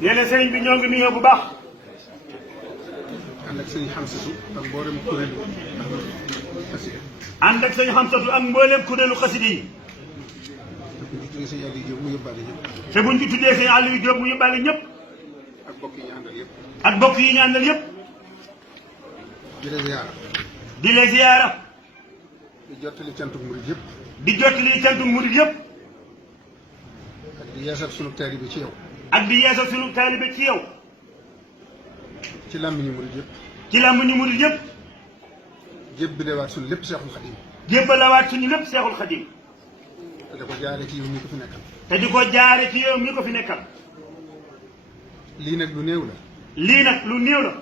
nee na sëriñ bi ñoo ngi nuyoo bu baax. ànd ak sëñ Xamsatu ak mboolem kuréelu xasida. ànd ak sëñ Xamsatu ak mboolem kuréelu xasida yi. te buñ ci tuddee sëñ Aliou Diop mu yóbbaale ñëpp. ak bokk yi ñu àndal yëpp. ak bokk yi ñu àndal yëpp. di la ziyaara. di la ziyaara. di jottali cantu murid yëpp. di jottali cantu murid yëpp. ak di yeesal sunu taalibe ci yow. ak di yeesal sunu taalibe ci yow. ci làmmiñu murid yëpp. ci làmmiñu murid yëpp. jébbalewaat sunu lépp Seexul Xadim. jébbalewaat suñu lépp Seexul Xadim. te di ko jaare ci yow mi ko fi nekkal. te di ko jaare ci yow mi ko fi nekkal. lii nag lu néew la. lii nag lu néew la.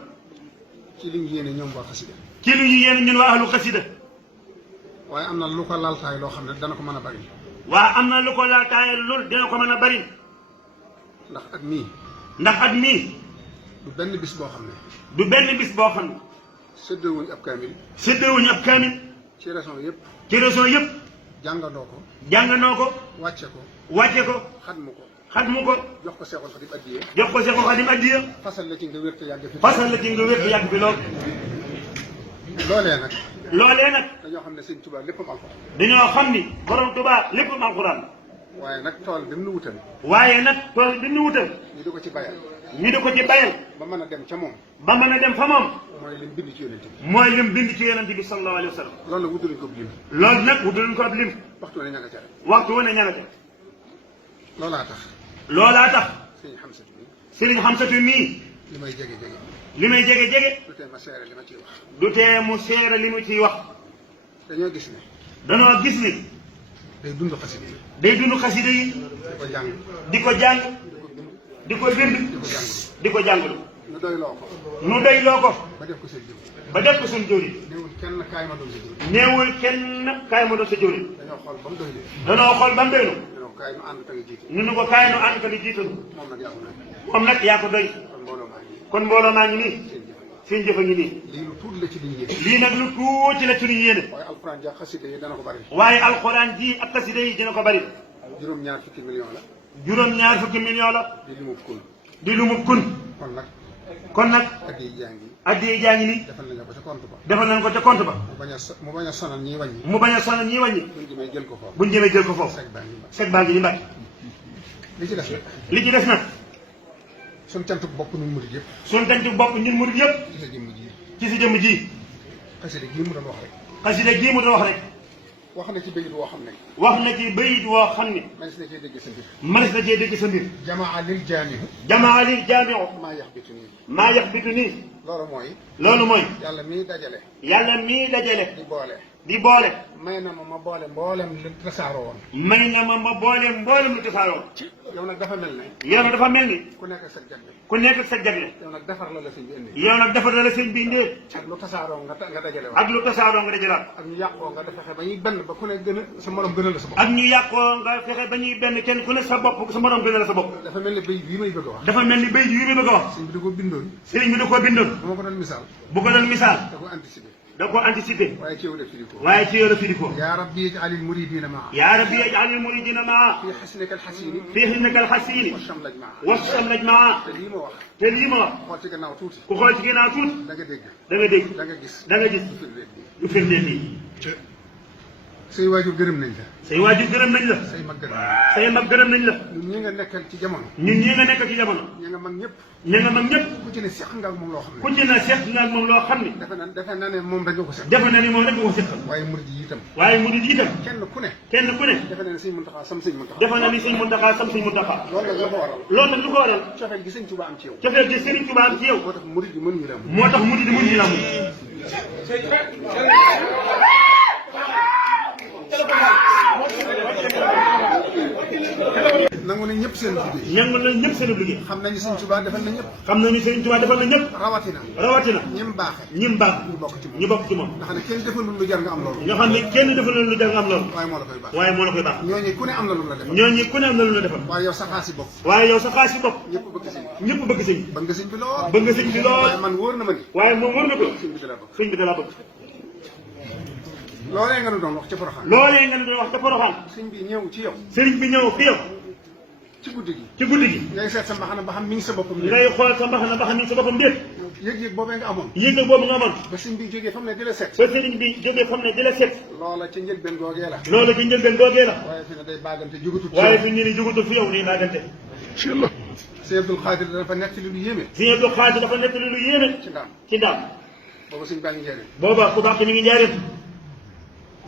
ci li ñu yéene ñoom waa xasida. ci lu ñu yéene ñun waa ahlu xasida. waaye am na lu ko laltaay loo xam ne dana ko mën a bari. waa am na lu ko laltaay loolu dina ko mën a bari. ndax at mii. ndax at mii. du benn bis boo xam ne. du benn bis boo xam ne. séddewuñu ab kaamil. séddewuñu ab kaamil. ci région yëpp. ci région yëpp. jàngandoo ko. jàngandoo ko. wàcce ko. wàcce ko. xatmu ko. xatmu ko. jox ko Seexul Xadim addiya. jox ko Seexul Xadim addiya. fasal la ci nga wér te yàgg fi. fasal la ci nga wér te yàgg fi lool. loolee nag. loolee nag. dañoo xam ne sëñ Tuubaa léppam alxuraan. dañoo xam ni borom Tuubaa léppam alxuraan. waaye nag tool bi mu nu wutal. waaye nag tool bi mu wutal. ñu di ko ci bayal. ñu di ko ci bayal. ba mën a dem ca moom. ba mën a dem fa moom. mooy lim bind ci yonent bi. mooy lim bind ci yonent bi sallallahu alayhi wa sallam. loolu nag wutaluñ ko ab lim. loolu nag wutaluñ ko ab lim. waxtu wane ña nga ca rek. waxtu wane ña nga ca. loolaa tax. loolaa tax. sëñ Xamsatu mi. sëriñ Xamsatu mii. li may jege jege. li may jege jege. du tee ma seere li ma ciy wax. du tee mu seere li mu ciy wax. dañoo gis ne. danoo gis ni. day dund xasida yi. day dund xasida yi. di ko jàng. di ko jàng. di ko bind. di ko jàng. di ko jàngalu. ñu doy loo ko. nu doy loo ko. ba def ko seen jëw. ba def ko suñu jëwriñ. néewul kenn kaay ma doon sa jëw. néewul kenn kaay ma doon sa jëwriñ. dañoo xool ba mu doy leen. danoo xool ba mu doy nu. dañoo kaay nu ànd tege jiite. nu ko kaay nu ànd ka di jiitalu. moom nag yaa ko doy. moom nag yaa ko doy. kon mbooloo maa ngi nii. kon mbooloo maa ngi nii. seen jëf. seen jëf a ngi nii. lii lu tuuti la ci liñ yéene. lii nag lu tuuti la ci lu yéene. waaye alxuraan ja xasida yi dana ko bari. waaye alxuraan ji ak xasida yi dina ko bari. juróom-ñaar fukki million la. juróom-ñaar fukki million la. di limu kun. di lu mu kun. kon nag. kon nag. addiya jaa ngi. addiya jaa ngi nii. defal nañu ko ca compte ba. defal nañ ko ca compte ba. mu bañ a sonal ñiy wàññi. mu bañ a sonal ñiy wàññi. buñ jëmee jël ko foofu. buñ jëmee jël ko foofu. seg baa ngi ni mbàkk. li ci des nag. li ci des nag. suñ cantu bopp ñun murid yëpp. suñ cantu bopp ñun murid yëpp. ci sa jëmm ji. ci si jëmm ji. xasida gii mu doon wax rek. xasida gii mu doon wax rek. wax na ci bayit woo xam ne. wax na ci bayit woo xam ne. mënees na cee dégg sa mbir. mënees na cee dégg sa mbir. jamaa lil jaamiu. jamaa lil jaamiu. maa yaxbitu nii. maa yaxbitu nii. loolu mooy. loolu mooy. yàlla mii dajale. yàlla mii dajale. di boole. di boole. may na ma boole mboolem lu tasaaroo woon. may na ma boole mboolem lu tasaaroo. yow nag dafa mel ne. yow nag dafa mel ni. ku nekk ak sa jagle. ku nekk ak sa jagle. yow nag defar la la sëñ bi indi. yow nag defar la la sëñ bi indee. ak lu tasaaroo nga dajale waat. ak lu tasaaroo nga dajalaat. ak ñu yàqoo nga fexe ba ñuy benn ba ku ne gën a sa morom gënal la sa bopp. ak ñu yàqoo nga fexe ba ñuy benn kenn ku ne sa bopp sa morom gënal la sa bopp. dafa mel ni bayit bii may bëgg a wax. dafa mel ni bayit bii may bëgg a wax. sëñ bi da koo bindoon. sëriñ bi da koo bindoon. bu ma ko doon misaal. bu ko doon misaal. da koo anticipé. da koo anticipé. waaye ci yow la firi ko. waaye ci yow la firi ko. yaa rabbi ij'alil muridina maa. yaa rabbi ij'alil muridina maa. fii xisnika alxasini. fii xisnika alxasini. washamlaj maa. washamlaj maa. te lii ma wax. te lii ma wax. xool ci gannaaw tuuti. ku xool ci gannaaw tuuti. da nga dégg. da nga dégg. da nga gis. da nga gis. lu firndeel lii. say waajur gërëm nañ la. say waajur gërëm nañ la. say mag gërëm nañ la. say mag gërëm nañ la. ñun ñi nga nekkal ci jamono. ñun ñi nga nekkal ci jamono. ñi nga mag ñëpp. ñi nga mag ñëpp. ku ci ne seq nga ak moom loo xam ne. ku ci ne seq nga ak moom loo xam ne. defe na ne moom rek nga ko seq. defe na ni moom rek nga ko seq. waaye murid yi itam. waaye murid yi itam. kenn ku ne. kenn ku ne. defe na ne sëñ Muntaxa sam sëñ Muntaxa. defe na ni sëñ Muntaxa sam sëñ Muntaxa. loolu nag lu ko waral. loolu nag lu ko waral. cofeel gi sëñ Tuubaa am ci yow. cofeel gi sëriñ Tuubaa am ci yow. moo tax murid yi mënuñu la am. moo tax murid yi mënuñu la am. nangu nañ ñëpp seen liggéey. nangu nañ ñëpp seen liggéey. xam nañu sëñ Tuubaa defal na ñëpp. xam nañu sëñ Tuubaa defal na ñëpp. rawatina. rawatina. ñim baaxe. ñim baax. ñu bokk ci moom. ñu bokk ci moom. nga xam ne kenn defalul lu jar nga am loolu. nga xam ne kenn defalul lu jar nga am loolu. waaye moo la koy baax. waaye moo la koy baax. ñooñu ku ne am na lu la defal. ñooñu ku ne am na lu la defal. waaye yow sa xaasi bopp. waaye yow sa xaasi bopp. ñëpp bëgg sëñ. ñëpp bëgg sëñ. bëgg nga sëñ bi lool. bëgg nga sëñ bi lool. waaye man wóor na ma ni. waaye moom wóor na ko. sëñ bi da laa bëgg. sëñ bi da laa bëgg. loolee nga nu doon wax ca Porokhane. loolee nga nu doon wax ca Porokhane. sëñ bi ñëw ci yow. sëriñ bi ñëw fi yow. ci ci guddi gi ci guddi gi ngay seet sa mbaxana ba xam mi ngi sa boppam ngay xool sa mbaxana ba xam ni sa boppam déet yëg-yëg boobee nga amoon yëg boobu nga amoon ba sëñ bi jógee fa mu ne di la seet ba sëriñ bi jógee xam ne di la seet loola ci njëlbeen googee la loolu ci njëlbeen googee la waaye fi ne day baagante jugatut waaye fi ñu ne jugutul fi yow nii naagante sëñ Abdul Xaadir dafa nekk ci lu yéeme Sëriñ Abdou Khadre dafa nekk lu yéeme ci ndaam ci ndaam booba sëñ baa ngi njëriñ booba ku baax mi ngi njaareem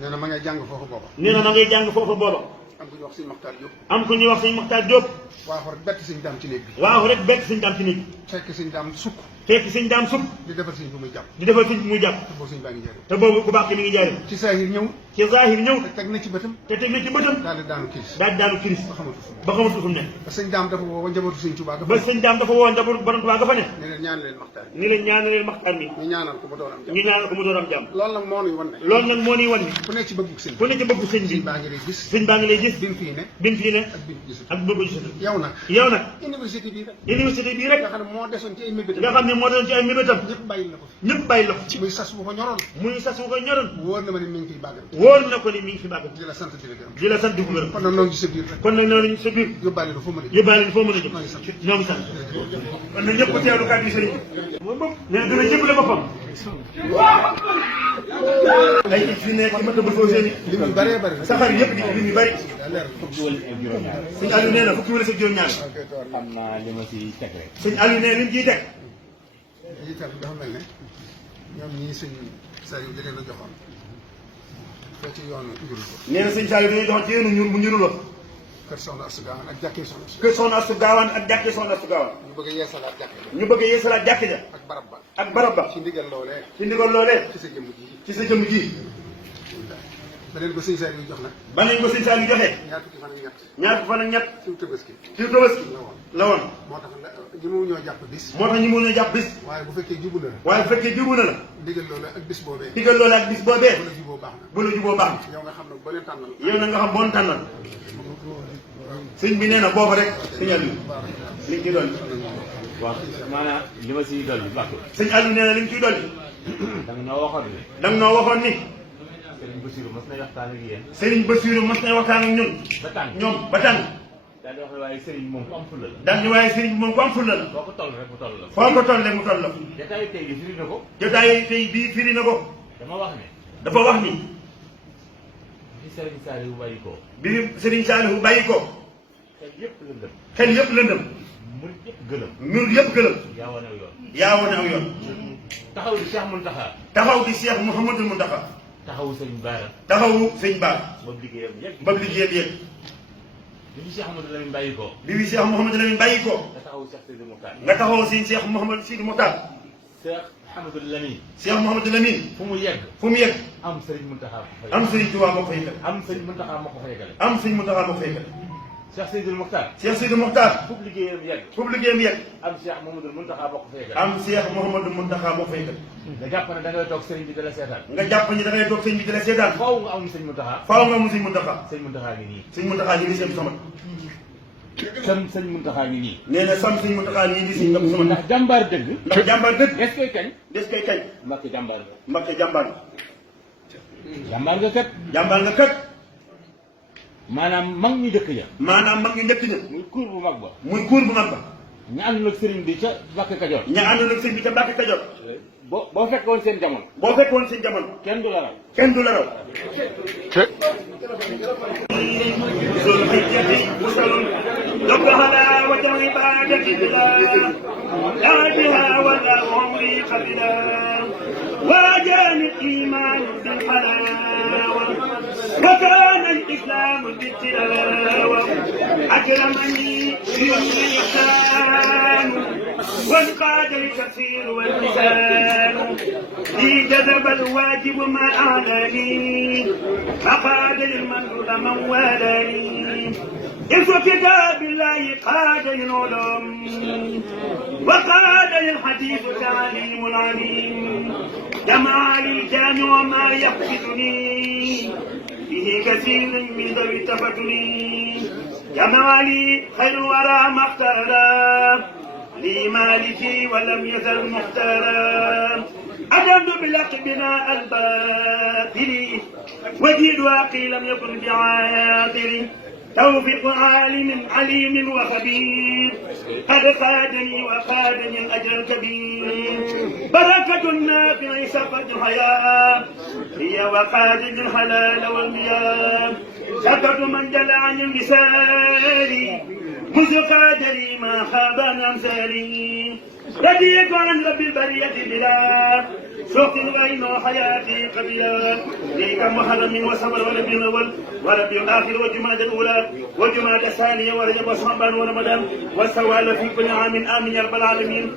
nee na ma ngay jàng foofu booba nee na ma ngay jàng foofu booba am ku ñuy wax sëñ Maxtaar Jóob am ku ñuy wax sëñ Maxtaar Jóob waaxu rek bett sëñ daam ci néeg bi waaw rek bekk sëñ daam ci nit fekk sëñ daam sukk fekk sëñ daam sukk di defal sëñ bu muy jàpp di defal sëñ bi muy jàpp te boobu sëñ baa ngi njëriñ te boobu ku baax mi ngi njaareem ci saahir ñëw ci zahir ñëw te teg na ci bëtam te teg na ci bëtam daal di daanu kiis daal di daanu kiris ba xamatu fu mu ba xamatu fu mu ne ba sëñ daam dafa woo njabootu sëñ Tuubaa ga ba sëñ daam dafa woon dafa borom Tuubaa nga fa ne ne leen ñaan leen Maxtaar ni leen ñaanaleel Maxtaar mi ñu ñaanal ko ba doon am jàmm ñu ñaanal ko mu doon am jàmm loolu nag moo nuy wan ne loolu nag moo ñuy wan ni ku nekk ci bëggu sëñ ku ne ci bëggu sëñ bi sëñ baa ngi lay gis sëñ baa ngi lay gis bin fii ne bin fii ne ak bin gisut ak bëggu gisul yow nag yow nag université bii rek université bii rek nga xam ne moo desoon ci ay mébétam nga xam ne moo doon ci ay mébétam ñëpp bàyyi na ko fi ñëpp bàyyi la ko muy sas bu ko ñoroon muy sas wu ko ñoroon wóor na ma ne mi ngi fiy bàggal wóor na ko ni mi ngi fi bàgg di la sant di la gërëm di la sant di ko gërëm kon nag noonu ci sa biir rek kon nag noonu sa biir yóbbaale la foo mën a yóbbaale ni foo mën a jëm ñoo ngi sant. ñoo ngi sant kon nag ñëpp teewlu kàddu yi sëriñ nee na dina jëppale boppam ay it fi nekk ci mata ba foo seeni li mu bëree bëri saxar yëpp di lim yu bëri daa leer sëñ Aliou nee na fukki wala sa juróom-ñaar xam naa li ma siy teg rek. sëñ Aliou nee na li mu ciy teg itam dafa mel ne ñoom ñii sëñ Saliou da leen a joxoon foo ci yoonu njurul ko nee na sëñ Saliou dañuy joxoon ci yéenu ñur bu ñurul wa kër soxna Astu Gaawaan ak jàkkee soxna Astu kër soxna Astu Gaawaan ak jàkkee soxna Astu Gaawaan ñu bëgg a yeesalaat jàkke ñu bëgg a yeesalaat jàkk ja ak barab ba ak barab ba ci ndigal loolee ci ndigal loolee ci sa jëmm ji ci sa jëmm ji da leen ko sëñ Saliou jox nag ba nañ ko sëñ Saliou joxee ñaar fukki fan ak ñett ñaar fukki fan ak ñett ci Tabaski ci Tabaski la woon la woon moo tax ñi mu ñoo jàpp bis moo tax ñu mën a jàpp bis waaye bu fekkee jubu na la waaye bu fekkee jubu na la ndigal loolee ak bis boobee digal loolee ak bis boobee bu la juboo baax na bu la juboo baax yow nga xam ne ba leen tànnal yow na nga xam boon tànnal sëñ bi nee na booba rek sëñ Aliou li ñu ciy dolli waaw maanaam li ma siy dolli bàq. sëñ Aliou nee na li ñu ciy dolli da nga noo waxoon ne. da nga noo waxoon ni Serigne Bassirou mas na waxtaan ak yéen. Serigne Bassirou mas na waxtaan ak ñun ba tànn ñoom ba tànn daal di wax ne waaye Serigne moom ku am fulla la. daal ni waaye Serigne bi moom ku am fulla la foo ko toll rek mu toll la. foo ko toll rek mu toll la jotaayu tey gi firi na ko. jotaay tey bii firi na ko dama wax ne. dafa wax ni bi Serigne Saliou bàyyi ko. bi Serigne Saliou bàyyi ko xel yëpp lëndëm. xel yëpp lëndëm murit yëpp gëlëm. ñun yëpp gëlëm yaa wane aw yoon. yaa woon aw yoon taxaw di Cheikh Mountakha. taxaw di Cheikh Mouhamadou Mountakha taxawu Serigne Bara. taxawu sëñ Ba ba liggéeyam yëpp. ba liggéeyam yëpp bi fi Cheikh Amadou Lamine bàyyi ko. bi bi Cheikh Mouhamadou Lamine bàyyi ko nga taxawu Cheikh Sidi Moukhtar. nga taxaw si Cheikh Mouhamadou Sidi Moukhtar Cheikh Amadou Lamine. Cheikh Mouhamadou Lamine fu mu yegg. fu mu yegg am Serigne Mountakha. am Serigne Touba moo ko yëkkal am Serigne Mountakha moo ko fa yeggale. am Serigne Mountakha moo ko yëkkal Cheikh Seydil Mokhtar. Cheikh Sidi Moukhtar foofu liggéeyam yegg. fu mu liggéeyam yegg am Cheikh Mamadou Mountakha moo ko fa yeggale. am Cheikh Mouhamadou Mountakha moo ko yëkkal nga jàpp ne da ngay toog Serigne bi dala seetaan. nga jàpp ni da ngay toog sëñ bi di la seetaan faaw nga am Serigne Mountakha. faaw nga am sëñ Mountakha Serigne Mountakha ngi nii. sëñ Mountakha ñu ngi seen sama Serigne Mountakha ngi nii. nee na sam sëñ Mountakha ñu ngi seen sama ndax jàmbaar dëgg. ndax jàmbaar dëgg est-ce que kañ. des koy kañ Mbacke jàmbaar nga. Mbakke jàmbaar jàmbaar nga kat. jàmbaar nga kat maanaam mag ñu jëkk ja. maanaam mag ñu njëkk ña muy kuur bu mag ba. muy kuur bu mag ba ñu àndoon ak Serigne bi ca Mbacke Kajoor. ña àndoon ak sëñ bi ca Mbàkke Kajoor boo fekkoon seen jamono. boo fekkoon seen jamono kenn du la raw. kenn du la raw ذو الحجة وصل لقها وجه عبادة بلا لا بها ولا عمري قبلا وجاني الإيمان بالحلاوة وكان الإسلام بالتلاوة أكرمني في الإحسان وانقاد الكثير واللسان لي جذب الواجب ما أعلاني فقاد للمنهول من والاني إذ كتاب الله قاد للعلوم وقاد للحديث تعليم العليم جمع لي الجامع ما يحفظني به كثير من ذوي التفتني جمع لي خير الورى ما اختار لي مالكي ولم يزل مختارا أدمت بالحق بناء الباطل وجيد واقي لم يكن بعاطل توفيق عالم عليم وخبير قد قادني وقادني الأجر الكبير بركة النافع شفة الحياة هي وقادة الحلال والمياه شكرت من جل عن المثال مذ قادري ما خاب عن أمثالي يديك عن رب البرية بلا شوق وإن حياتي قبيلا ليك محرم وصبر وربي الأول وربي الآخر والجماد الأولى والجماد الثانية ورجب وشعبان ورمضان والسوال في كل عام آمين يا رب العالمين